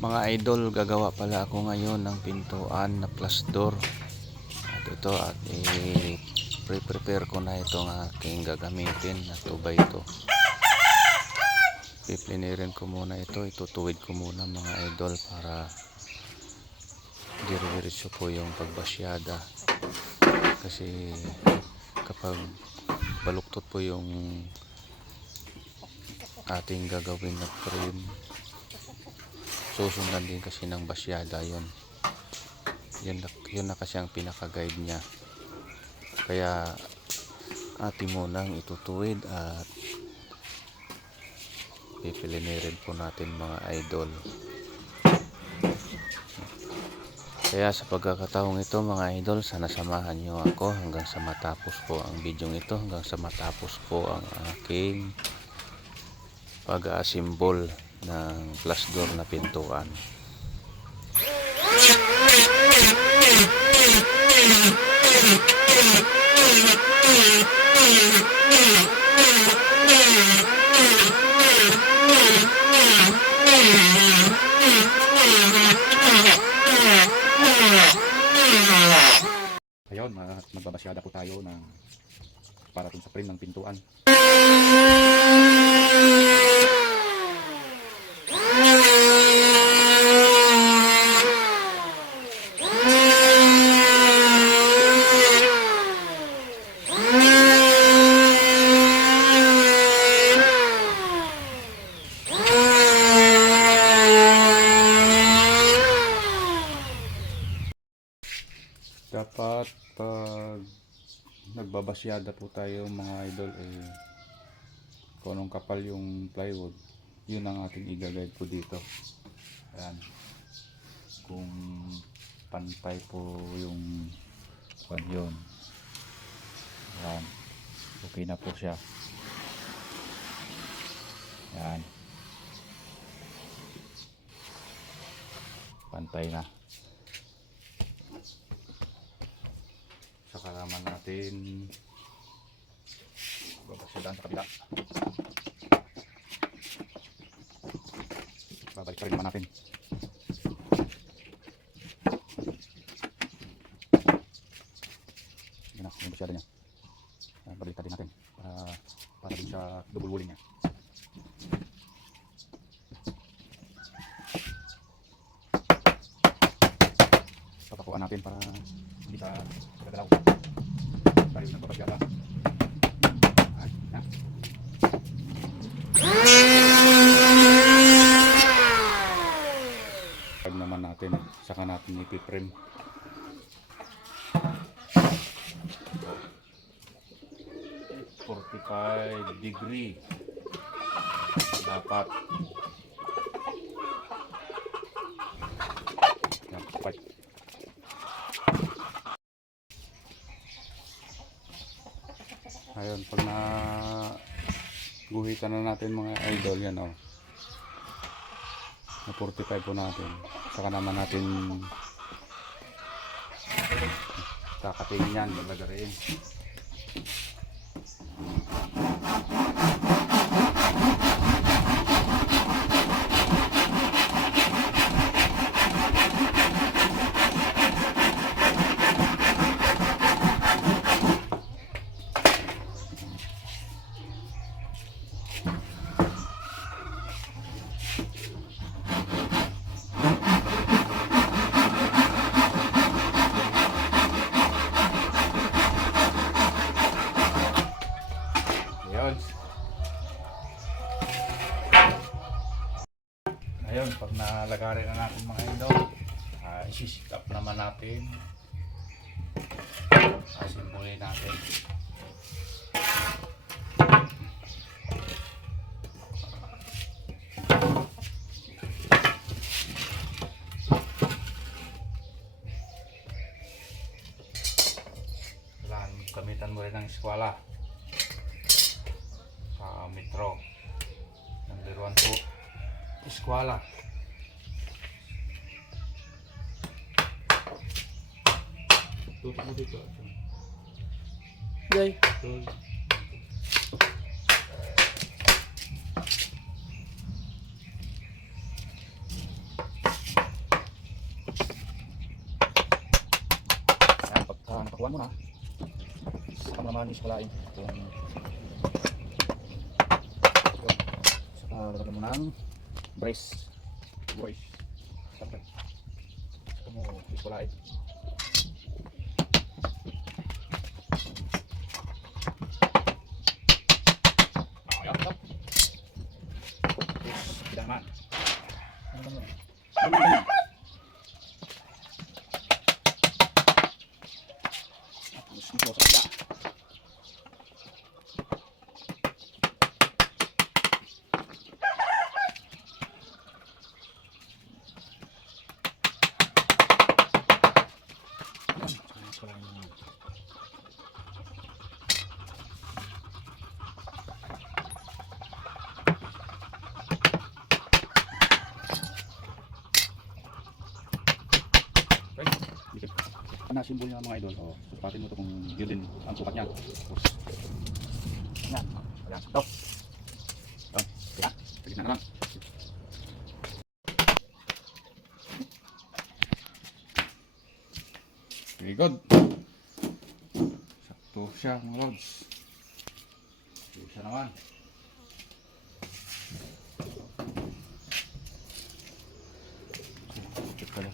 Mga idol, gagawa pala ako ngayon ng pintuan na plus door. At ito, at i-prepare ko na itong aking gagamitin na 2x2. Piplinirin ko muna ito, itutuwid ko muna mga idol para dire-diretso po yung pagbasyada. Kasi kapag baluktot po yung ating gagawin na frame, susundan din kasi ng basyada yun na kasi ang pinaka-guide niya. Kaya ating munang itutuwid at pipilinirin po natin mga idol. Kaya sa pagkakataong ito mga idol, sana samahan nyo ako hanggang sa matapos po ang video ito, hanggang sa matapos po ang aking pag-aasimbol ng plus door na pintuan. Ayun, magbabasyada po tayo ng para sa frame ng pintuan. Dapat pag nagbabasyada po tayo mga idol, kung anong kapal yung plywood, yun ang ating i-guide po dito. Ayan. Kung pantay po yung yun. Ayan. Okay na po siya. Ayan. Pantay na. Saka naman natin babasyadan sa kabila. Babalik pa rin naman natin. Yan na, yung basyada niya. Babalik din natin para din sa double walling niya. Papakuan natin para hindi sa gagalaw. Tayo nagbabasyada. Ay, na. Pag naman natin, saka natin ipiprime. 45 degree dapat. Dapat. Ayun, pag guhitan na natin mga idol, yan o, na 45 po natin, saka naman natin kakatingin yan, lalagarin. Ayun, pag nalagarin na natin mga idol, isi-sit up naman natin. Asimbulin natin. Gamitan mo rin ng eskwala sa metro. Number 1 po, eskwala. Tutup mo dito. Yay. Pakuhan mo na. Saka naman isukulain. Saka lalagyan mo ng brace. Saka mo isukulain. Ayan, stop. Tidak naman. Tapos dito sa kabila. Na simbol niya mga idol, susukatin mo ito kung yun din ang sukat niya. Tapos, yan, ayan, ito. Yan, sige na lang. Very good. Sakto siya mga lods. Sakto siya naman. Check pala.